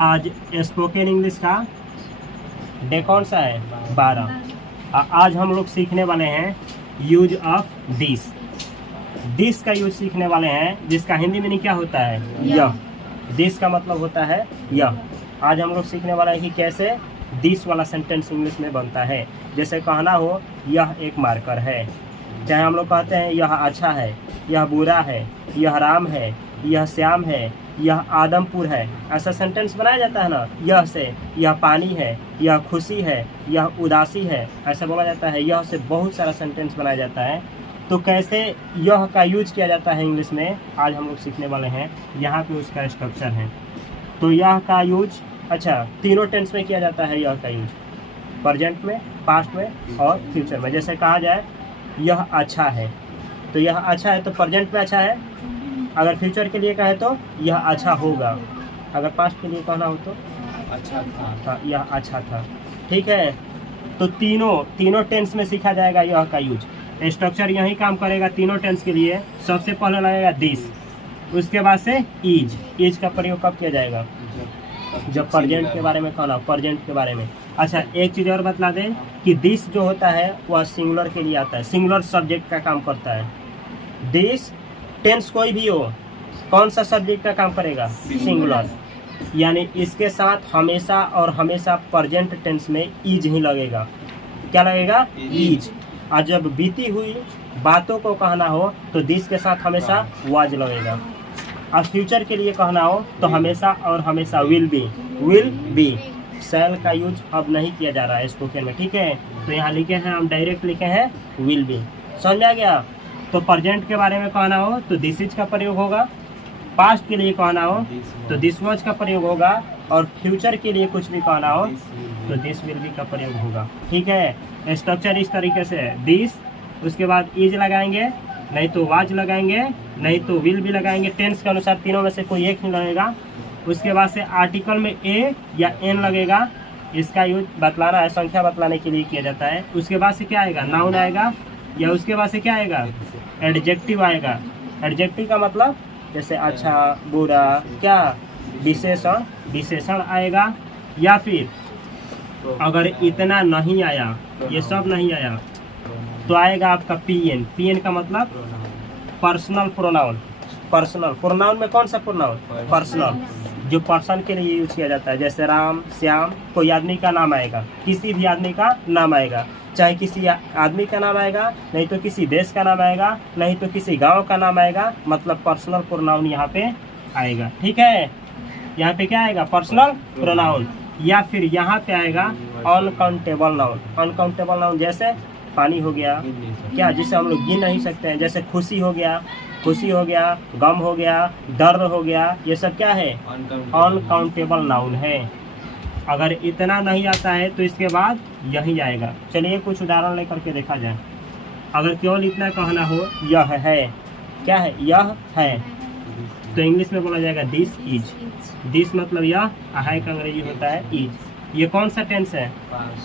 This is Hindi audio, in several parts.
आज स्पोकन इंग्लिश का डे कौन सा है? 12। आज हम लोग सीखने वाले हैं यूज ऑफ दिस। दिस का यूज सीखने वाले हैं, जिसका हिंदी में क्या होता है? यह। दिस का मतलब होता है यह। आज हम लोग सीखने वाले हैं कि कैसे दिस वाला सेंटेंस इंग्लिश में बनता है। जैसे कहना हो यह एक मार्कर है, चाहे हम लोग कहते हैं यह अच्छा है, यह बुरा है, यह राम है, यह श्याम है, यह आदमपुर है, ऐसा सेंटेंस बनाया जाता है ना। यह से यह पानी है, यह खुशी है, यह उदासी है, ऐसा बोला जाता है। यह से बहुत सारा सेंटेंस बनाया जाता है। तो कैसे यह का यूज किया जाता है इंग्लिश में, आज हम लोग सीखने वाले हैं। यहाँ पे उसका स्ट्रक्चर है। तो यह का यूज तीनों टेंस में किया जाता है। यह का यूज प्रेजेंट में, पास्ट में और फ्यूचर में। जैसे कहा जाए यह अच्छा है, तो यह अच्छा है तो प्रेजेंट में अच्छा है। अगर फ्यूचर के लिए कहे तो यह अच्छा होगा। अगर पास्ट के लिए कहना हो तो अच्छा था, यह अच्छा था। ठीक है, तो तीनों टेंस में सीखा जाएगा यह का यूज। स्ट्रक्चर यही काम करेगा तीनों टेंस के लिए। सबसे पहले लगेगा दिस, उसके बाद से इज। इज का प्रयोग कब किया जाएगा? जब प्रेजेंट के बारे में कहना हो, प्रेजेंट के बारे में। अच्छा, एक चीज़ और बतला दें कि दिस जो होता है वह सिंगुलर के लिए आता है, सिंगुलर सब्जेक्ट का काम करता है। दिस टेंस कोई भी हो, कौन सा सब्जेक्ट का काम करेगा? सिंगुलर। यानी इसके साथ हमेशा और हमेशा प्रेजेंट टेंस में इज ही लगेगा। क्या लगेगा? इज। और जब बीती हुई बातों को कहना हो तो दिस के साथ हमेशा वाज लगेगा। और फ्यूचर के लिए कहना हो तो हमेशा और हमेशा विल बी। शैल का यूज अब नहीं किया जा रहा है स्पोकन में। ठीक है, तो यहाँ लिखे हैं, हम डायरेक्ट लिखे हैं विल बी। समझ में आ गया? तो प्रेजेंट के बारे में कहना हो तो दिस इज का प्रयोग होगा। पास्ट के लिए कहना हो तो दिस वाज का प्रयोग होगा। और फ्यूचर के लिए कुछ भी कहना हो तो दिस विल बी का प्रयोग होगा। ठीक है, स्ट्रक्चर इस तरीके से है। दिस, उसके बाद इज लगाएंगे, नहीं तो वाज लगाएंगे, नहीं तो विल भी लगाएंगे। टेंस के अनुसार तीनों में से कोई एक ही लगेगा। उसके बाद से आर्टिकल में ए या एन लगेगा। इसका यूज बतलाना है, संख्या बतलाने के लिए किया जाता है। उसके बाद से क्या आएगा? नाउन आएगा। या उसके बाद से क्या आएगा? एडजेक्टिव आएगा। एडजेक्टिव का मतलब जैसे अच्छा, बुरा, क्या, विशेषण आएगा। या फिर अगर इतना नहीं आया, ये सब नहीं आया, तो आएगा आपका पीएन। पीएन का मतलब पर्सनल प्रोनाउन। पर्सनल प्रोनाउन में कौन सा प्रोनाउन? पर्सनल, जो पर्सन के लिए यूज किया जाता है। जैसे राम, श्याम, कोई आदमी का नाम आएगा, किसी भी आदमी का नाम आएगा। चाहे किसी आदमी का नाम आएगा, नहीं तो किसी देश का नाम आएगा, नहीं तो किसी गांव का नाम आएगा। मतलब पर्सनल प्रोनाउन यहाँ पे आएगा। ठीक है, यहाँ पे क्या आएगा? Personal pronoun. या फिर यहाँ पे आएगा अनकाउंटेबल नाउन। अनकाउंटेबल नाउन जैसे पानी हो गया, क्या, जिसे हम लोग गिन नहीं सकते हैं। जैसे खुशी हो गया, गम हो गया, दर्द हो गया, ये सब क्या है? अनकाउंटेबल नाउन है। अगर इतना नहीं आता है तो इसके बाद यही आएगा। चलिए कुछ उदाहरण लेकर के देखा जाए। अगर केवल इतना कहना हो यह है, क्या है? यह है, तो इंग्लिश में बोला जाएगा दिस इज। दिस मतलब यह, है का अंग्रेजी होता है इज। ये कौन सा टेंस है?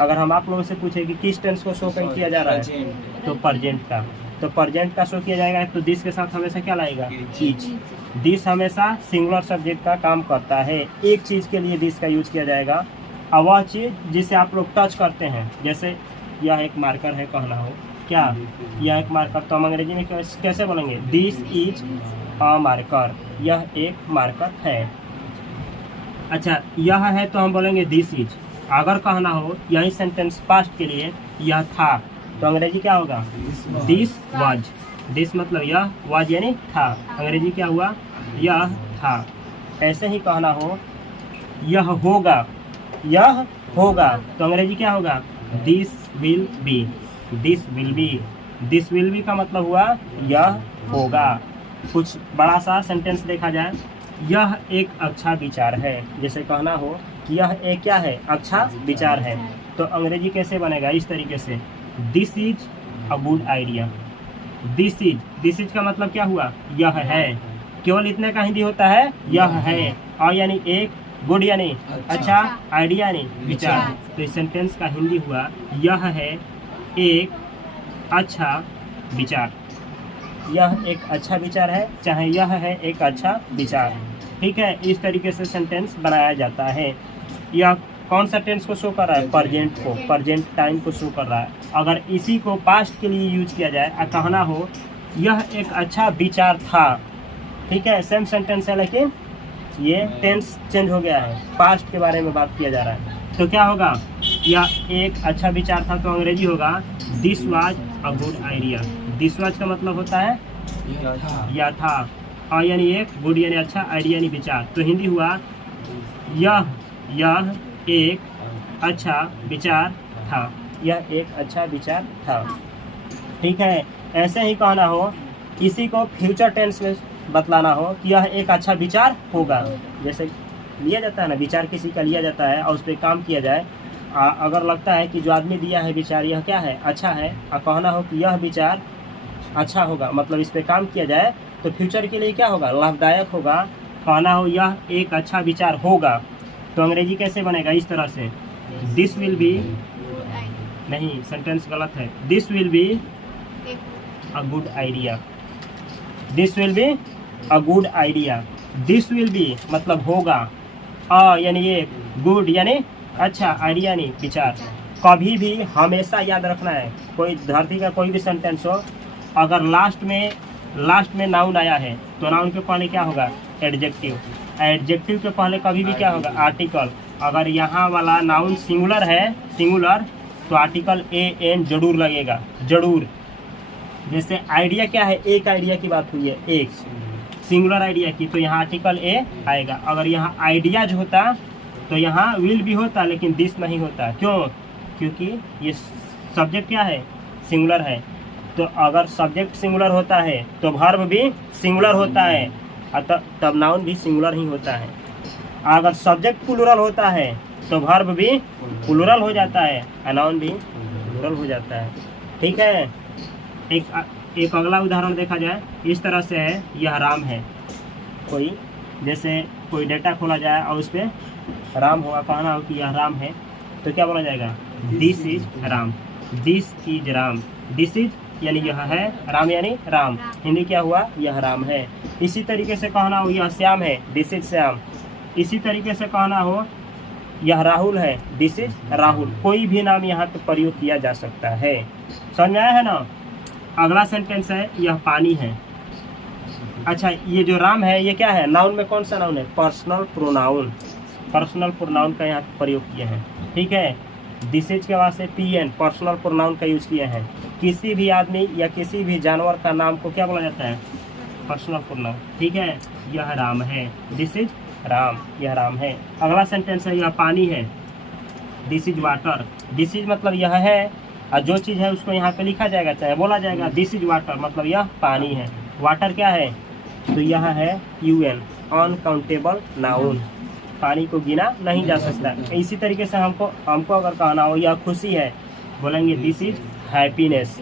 अगर हम आप लोगों से पूछे कि किस टेंस को शो किया जा रहा है, तो प्रेजेंट का। तो प्रेजेंट का शो किया जाएगा तो दिस के साथ हमेशा क्या लाएगा? इज। दिस हमेशा सिंगुलर सब्जेक्ट का काम करता है। एक चीज़ के लिए दिस का यूज किया जाएगा। और वह चीज़ जिसे आप लोग टच करते हैं, जैसे यह एक मार्कर है कहना हो, क्या, यह एक मार्कर, तो हम अंग्रेजी में कैसे बोलेंगे? This is a marker. यह एक मार्कर है। अच्छा, यह है तो हम बोलेंगे दिस इज। अगर कहना हो यही सेंटेंस पास्ट के लिए, यह था, तो अंग्रेजी क्या होगा? This was. दिस मतलब यह, वाज यानी था। अंग्रेजी क्या हुआ? यह था। ऐसे ही कहना हो यह होगा, तो अंग्रेजी क्या होगा? This will be. This will be. This will be का मतलब हुआ यह होगा। कुछ बड़ा सा सेंटेंस देखा जाए। यह एक अच्छा विचार है। जैसे कहना हो कि यह एक क्या है? अच्छा विचार है। तो अंग्रेजी कैसे बनेगा? इस तरीके से, this is a good idea. This is का मतलब क्या हुआ? यह है। केवल इतने का हिंदी होता है यह है। और यानी एक, गुड यानी अच्छा, आइडिया यानी विचार। तो इस सेंटेंस का हिंदी हुआ यह है एक अच्छा विचार। यह एक अच्छा विचार है, चाहे यह है एक अच्छा विचार। ठीक है, इस तरीके से सेंटेंस बनाया जाता है। यह कौन सा टेंस को शो कर रहा है? प्रेजेंट को, प्रेजेंट टाइम को शो कर रहा है। अगर इसी को पास्ट के लिए यूज किया जाए और कहना हो यह एक अच्छा विचार था, ठीक है, सेम सेंटेंस है लेकिन ये टेंस चेंज हो गया है, पास्ट के बारे में बात किया जा रहा है, तो क्या होगा? यह एक अच्छा विचार था, तो अंग्रेजी होगा this was a good idea. This was का मतलब होता है यह था, और यानी एक, गुड यानी अच्छा, आइडिया यानी विचार, तो हिंदी हुआ यह एक अच्छा विचार था, यह एक अच्छा विचार था। ठीक है, ऐसे ही कहना हो, किसी को फ्यूचर टेंस में बतलाना हो कि यह एक अच्छा विचार होगा, जैसे लिया जाता है ना, विचार किसी का लिया जाता है और उस पर काम किया जाए, अगर लगता है कि जो आदमी दिया है विचार यह क्या है? अच्छा है, और कहना हो कि यह विचार अच्छा होगा, मतलब इस पर काम किया जाए तो फ्यूचर के लिए क्या होगा? लाभदायक होगा। कहना हो यह एक अच्छा विचार होगा, तो अंग्रेजी कैसे बनेगा? इस तरह से, दिस विल बी, नहीं सेंटेंस गलत है, this will be a good idea, this will be a good idea. This will be मतलब होगा, यानी ये, गुड यानी अच्छा, आइडिया यानी विचार। कभी भी हमेशा याद रखना है, कोई धरती का कोई भी सेंटेंस हो, अगर लास्ट में नाउन आया है तो नाउन के पहले क्या होगा? एडजेक्टिव। एडजेक्टिव के पहले कभी भी क्या होगा? आर्टिकल। अगर यहाँ वाला नाउन सिंगुलर है, सिंगुलर, तो आर्टिकल ए एन जरूर लगेगा, जरूर। जैसे आइडिया क्या है? एक आइडिया की बात हुई है, एक सिंगुलर आइडिया की, तो यहाँ आर्टिकल ए आएगा। अगर यहाँ आइडियाज होता तो यहाँ विल भी होता, लेकिन दिस नहीं होता। क्यों? क्योंकि ये सब्जेक्ट क्या है? सिंगुलर है। तो अगर सब्जेक्ट सिंगुलर होता है तो वर्ब भी सिंगुलर होता है, तब नाउन भी सिंगुलर ही होता है। अगर सब्जेक्ट प्लूरल होता है तो वर्ब भी प्लूरल हो जाता है और नाउन भी प्लूरल हो जाता है। ठीक है, एक अगला उदाहरण देखा जाए, इस तरह से है, यह राम है। कोई जैसे कोई डेटा खोला जाए और उस पर राम होगा, कहना हो कि यह राम है, तो क्या बोला जाएगा? This is Ram, this is Ram. This is यानी यह है, राम यानी राम, हिंदी क्या हुआ? यह राम है। इसी तरीके से कहना हो यह श्याम है, दिस इज श्याम। इसी तरीके से कहना हो यह राहुल है, दिस इज राहुल। कोई भी नाम यहाँ पे प्रयोग किया जा सकता है। समझ में आया है ना? अगला सेंटेंस है, यह पानी है। अच्छा, ये जो राम है ये क्या है? नाउन में कौन सा नाउन है? Personal pronoun. पर्सनल प्रोनाउन का यहाँ प्रयोग किए हैं। ठीक है, दिस इज के वास्ते पीएन पर्सनल प्रोनाउन का यूज किए हैं। किसी भी आदमी या किसी भी जानवर का नाम को क्या बोला जाता है? Personal pronoun. ठीक है, यह राम है, दिस इज राम, यह राम है। अगला सेंटेंस है, यह पानी है, this is water. This is मतलब यह है, और जो चीज़ है उसको यहाँ पे लिखा जाएगा, चाहे बोला जाएगा दिस इज वाटर, मतलब यह पानी है। वाटर क्या है? तो यह है UN, अनकाउंटेबल नाउन, पानी को गिना नहीं जा सकता। इसी तरीके से हमको अगर कहना हो यह खुशी है, बोलेंगे दिस इज हैप्पीनेस।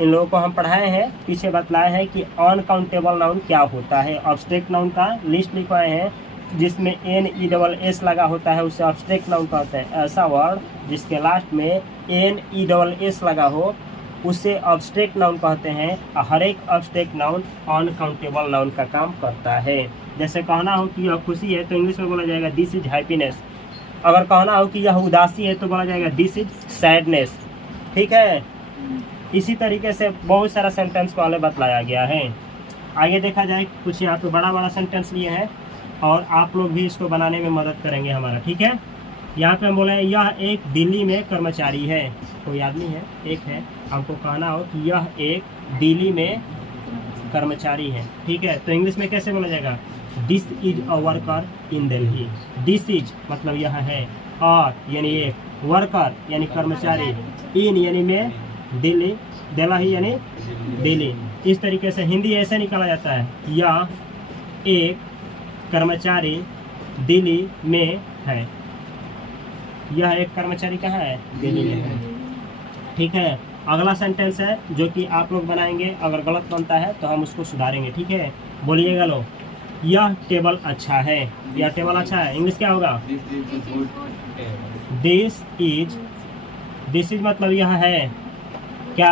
इन लोगों को हम पढ़ाए हैं, पीछे बतलाए हैं कि अनकाउंटेबल नाउन क्या होता है। अब्स्ट्रैक्ट नाउन का लिस्ट लिखवाए हैं, जिसमें NESS लगा होता है, उसे अब्स्ट्रैक्ट नाउन कहते हैं। ऐसा वर्ड जिसके लास्ट में NESS लगा हो उसे अब्स्ट्रैक्ट नाउन कहते हैं। हर एक अब्स्ट्रैक्ट नाउन अनकाउंटेबल नाउन का काम करता है। जैसे कहना हो कि यह खुशी है तो इंग्लिश में बोला जाएगा दिस इज हैप्पीनेस। अगर कहना हो कि यह उदासी है तो बोला जाएगा दिस इज सैडनेस। ठीक है, इसी तरीके से बहुत सारा सेंटेंस पहले बतलाया गया है। आगे देखा जाए, कुछ यहाँ पे बड़ा बड़ा सेंटेंस लिए हैं और आप लोग भी इसको बनाने में मदद करेंगे हमारा। ठीक है, यहाँ पे हम बोले यह एक दिल्ली में कर्मचारी है। कोई आदमी है, एक है, हमको कहना हो कि यह एक दिल्ली में कर्मचारी है। ठीक है, तो इंग्लिश में कैसे बोला जाएगा? This is a worker in Delhi. This is मतलब यह है, और यानी एक, वर्कर यानी कर्मचारी, इन यानी में, दिल्ली, दिल्ली यानी दिल्ली। इस तरीके से हिंदी ऐसे निकाला जाता है, यह एक कर्मचारी दिल्ली में है। यह एक कर्मचारी कहाँ है? दिल्ली में है। ठीक है, अगला सेंटेंस है जो कि आप लोग बनाएंगे, अगर गलत बनता है तो हम उसको सुधारेंगे। ठीक है, बोलिएगा लो, यह टेबल अच्छा है। यह टेबल अच्छा है, इंग्लिश क्या होगा? दिस इज मतलब यह है क्या?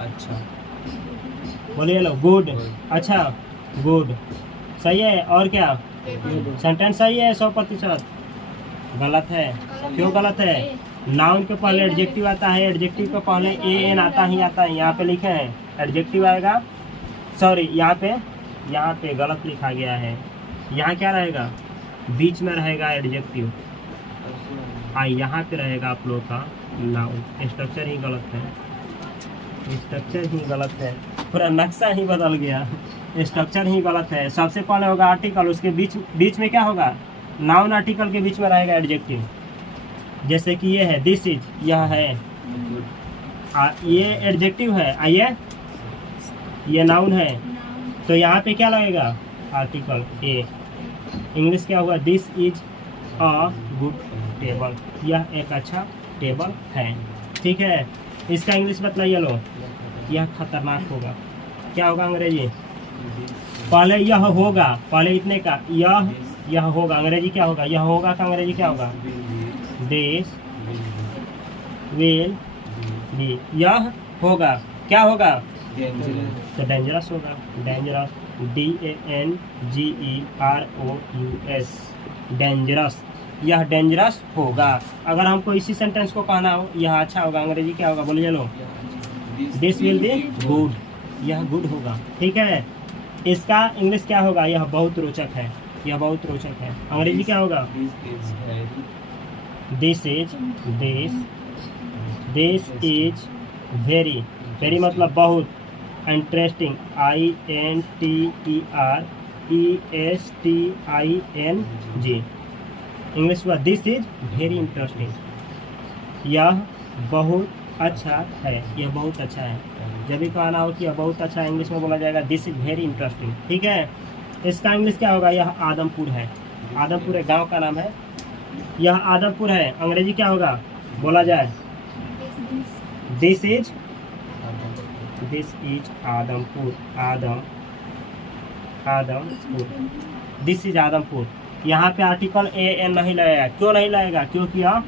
अच्छा, बोलिए लो, गुड। अच्छा, गुड। सही है। और क्या सेंटेंस सही है 100%? गलत है। क्यों गलत है? नाउन के पहले एडजेक्टिव आता है, एडजेक्टिव के पहले ए एन आता ही आता है। यहाँ पे लिखे हैं एडजेक्टिव आएगा, सॉरी यहाँ पे गलत लिखा गया है। यहाँ क्या रहेगा? बीच में रहेगा एडजेक्टिव, यहाँ पे रहेगा आप लोग का नाउन। स्ट्रक्चर ही गलत है, स्ट्रक्चर ही गलत है, पूरा नक्शा ही बदल गया। स्ट्रक्चर ही गलत है। सबसे पहले होगा आर्टिकल, उसके बीच में क्या होगा? नाउन आर्टिकल के बीच में रहेगा एडजेक्टिव। जैसे कि ये है दिस इज, यह है, ये एडजेक्टिव है, आइए ये नाउन है, तो यहाँ पे क्या लगेगा? Article a. इंग्लिश क्या होगा? This is a good table, यह एक अच्छा टेबल है। ठीक है, इसका इंग्लिश बताइए लो। यह खतरनाक होगा। क्या होगा अंग्रेजी? पहले यह होगा, पहले इतने का यह होगा, अंग्रेजी क्या होगा? यह होगा का अंग्रेजी क्या होगा? दिस विल बी, यह होगा, क्या होगा? तो डेंजरस होगा, डेंजरस, DANGEROUS, डेंजरस, यह डेंजरस होगा। अगर हमको इसी सेंटेंस को कहना हो यह अच्छा होगा, अंग्रेजी क्या होगा? बोलिए लो। दिस विल बी गुड, यह गुड होगा। ठीक है, इसका इंग्लिश क्या होगा? यह बहुत रोचक है, यह बहुत रोचक है। अंग्रेजी क्या होगा? दिस इज वेरी, वेरी मतलब बहुत, इंटरेस्टिंग, INTERESTING, इंग्लिश हुआ दिस इज वेरी इंटरेस्टिंग, यह बहुत अच्छा है, यह बहुत अच्छा है। जब भी कहना हो कि यह बहुत अच्छा है, इंग्लिश में बोला जाएगा दिस इज वेरी इंटरेस्टिंग। ठीक है, इसका इंग्लिश क्या होगा? यह आदमपुर है, आदमपुर एक गांव का नाम है, यह आदमपुर है। अंग्रेजी क्या होगा? बोला जाए this is Adampur, Adampur, this is Adampur. यहाँ पे आर्टिकल AN नहीं लगेगा। क्यों नहीं लगेगा? क्योंकि यह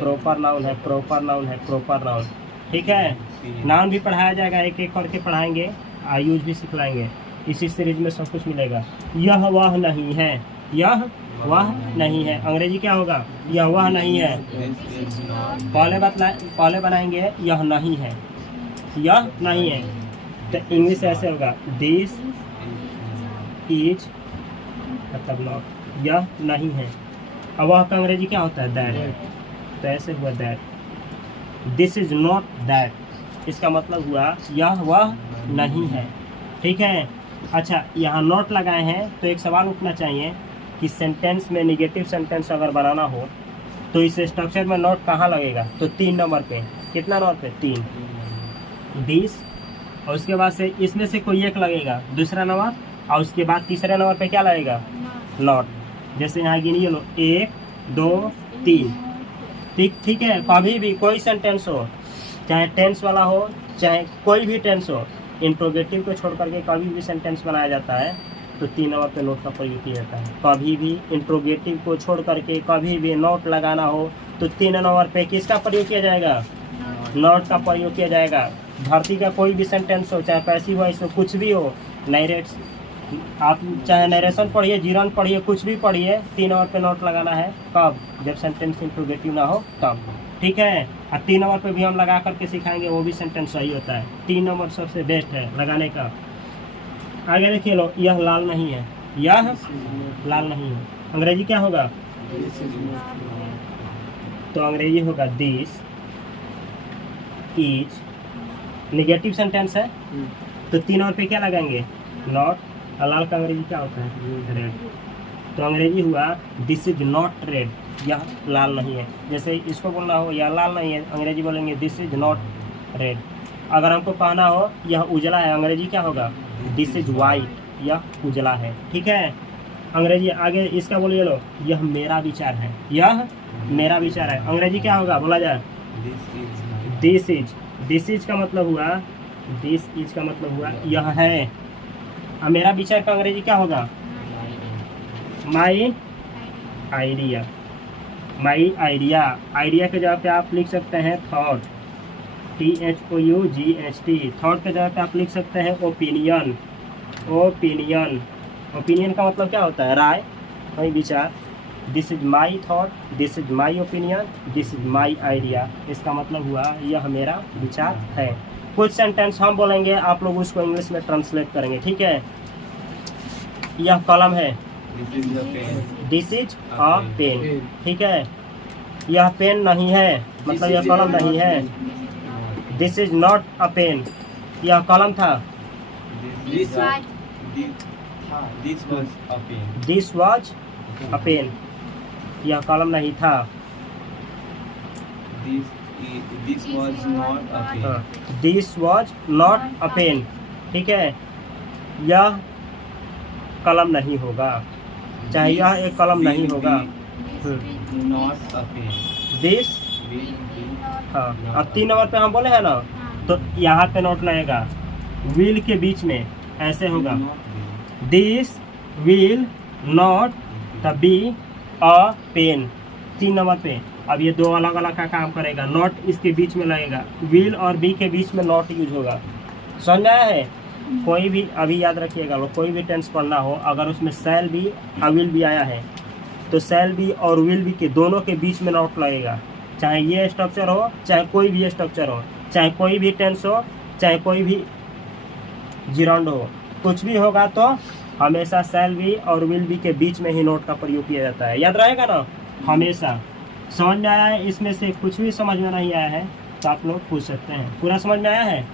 प्रॉपर नाउन है, प्रॉपर नाउन है, प्रॉपर नाउन। ठीक है, नाउन भी पढ़ाया जाएगा, एक एक करके पढ़ाएंगे, आयुष भी सिखलाएंगे। इसी सीरीज में सब कुछ मिलेगा। यह वह नहीं है, यह वह नहीं है, अंग्रेजी क्या होगा? यह वह नहीं है। पहले बनाएंगे यह नहीं है, यह नहीं है, तो इंग्लिश ऐसे होगा दिस इज मतलब नॉट, यह नहीं है। अब वह का अंग्रेजी क्या होता है? दैट, तो ऐसे हुआ that, this is not that, इसका मतलब हुआ यह वह नहीं है। ठीक है, अच्छा यहाँ नोट लगाए हैं तो एक सवाल उठना चाहिए कि सेंटेंस में निगेटिव सेंटेंस अगर बनाना हो तो इस स्ट्रक्चर में नोट कहाँ लगेगा? तो 3 नंबर पे। कितना नंबर पे? 3, दिस, और उसके बाद से इसमें से कोई एक लगेगा दूसरा नंबर, और उसके बाद तीसरे नंबर पे क्या लगेगा? नॉट। जैसे यहाँ गिनिए लो 1 2 3। ठीक है, कभी भी कोई सेंटेंस हो, चाहे टेंस वाला हो चाहे कोई भी टेंस हो, इंट्रोगेटिव को छोड़ करके कभी भी सेंटेंस बनाया जाता है तो 3 नंबर पे नोट का प्रयोग किया जाता है। कभी भी इंट्रोगेटिव को छोड़ करके कभी भी नोट लगाना हो तो 3 नंबर पे किसका प्रयोग किया जाएगा? नोट का प्रयोग किया जाएगा। धरती का कोई भी सेंटेंस हो, चाहे पैसिव वॉइस हो, कुछ भी हो, नरेट्स, आप चाहे नरेशन पढ़िए, जीरन पढ़िए, कुछ भी पढ़िए, 3 नंबर पे नोट लगाना है। कब? जब सेंटेंस इंट्रोगेटिव ना हो तब। ठीक है, और 3 नंबर पे भी हम लगा करके सिखाएंगे, वो भी सेंटेंस सही होता है। 3 नंबर सबसे बेस्ट है लगाने का। आगे देखिए लो, यह लाल नहीं है, यह लाल नहीं है, अंग्रेजी क्या होगा? तो अंग्रेजी होगा दिस इज, निगेटिव सेंटेंस है तो 3 नंबर पे क्या लगाएंगे? नॉट। और लाल का अंग्रेजी क्या होता है? रेड। तो अंग्रेजी हुआ दिस इज नॉट रेड, यह लाल नहीं है। जैसे इसको बोलना हो यह लाल नहीं है, अंग्रेजी बोलेंगे दिस इज नॉट रेड। अगर हमको कहना हो यह उजला है, अंग्रेजी क्या होगा? दिस इज वाइट, यह उजला है। ठीक है, अंग्रेजी आगे इसका बोलिए लो, यह मेरा विचार है, यह मेरा विचार है, अंग्रेजी क्या होगा? बोला जाए दिस इज। दिस इज का मतलब हुआ, दिस इज का मतलब हुआ यह है। अब मेरा विचार का अंग्रेजी क्या होगा? My idea, my idea. Idea के जगह पे आप लिख सकते हैं थॉट, THOUGHT। थॉट के जगह पे आप लिख सकते हैं ओपिनियन, ओपिनियन। ओपिनियन का मतलब क्या होता है? राय, कोई विचार। This is my thought, this is my opinion, this is my idea. इसका मतलब हुआ यह मेरा विचार है। कुछ सेंटेंस हम बोलेंगे, आप लोग उसको इंग्लिश में ट्रांसलेट करेंगे, ठीक है? यह कलम है, दिस इज अ पेन, ठीक है? यह पेन नहीं है, मतलब यह कलम नहीं है। This is not a pen, यह कलम था। This was a pen. This was a pen, यह कलम नहीं था। This was not a pen. This was not a pen, ठीक है? यह कलम नहीं होगा, चाहे यह एक कलम नहीं होगा। Not a pen. This, Will be हाँ, अब 3 नंबर पे हम बोले हैं ना, तो यहाँ पे नोट लगेगा, विल के बीच में ऐसे होगा, this will not the be a pen. 3 number पे अब ये 2 अलग अलग का काम करेगा। नॉट इसके बीच में लगेगा, विल और बी के बीच में नॉट यूज होगा। समझ में आया है? कोई भी अभी याद रखिएगा लोग, कोई भी टेंस पढ़ना हो, अगर उसमें शैल बी और विल बी आया है तो शैल बी और विल बी के दोनों के बीच में नॉट लगेगा। चाहे ये स्ट्रक्चर हो, चाहे कोई भी स्ट्रक्चर हो, चाहे कोई भी टेंस हो, चाहे कोई भी जिरांड हो, कुछ भी होगा तो हमेशा शैल बी और विल बी के बीच में ही नोट का प्रयोग किया जाता है। याद रहेगा ना हमेशा। समझ में आया है? इसमें से कुछ भी समझ में नहीं आया है तो आप लोग पूछ सकते हैं। पूरा समझ में आया है?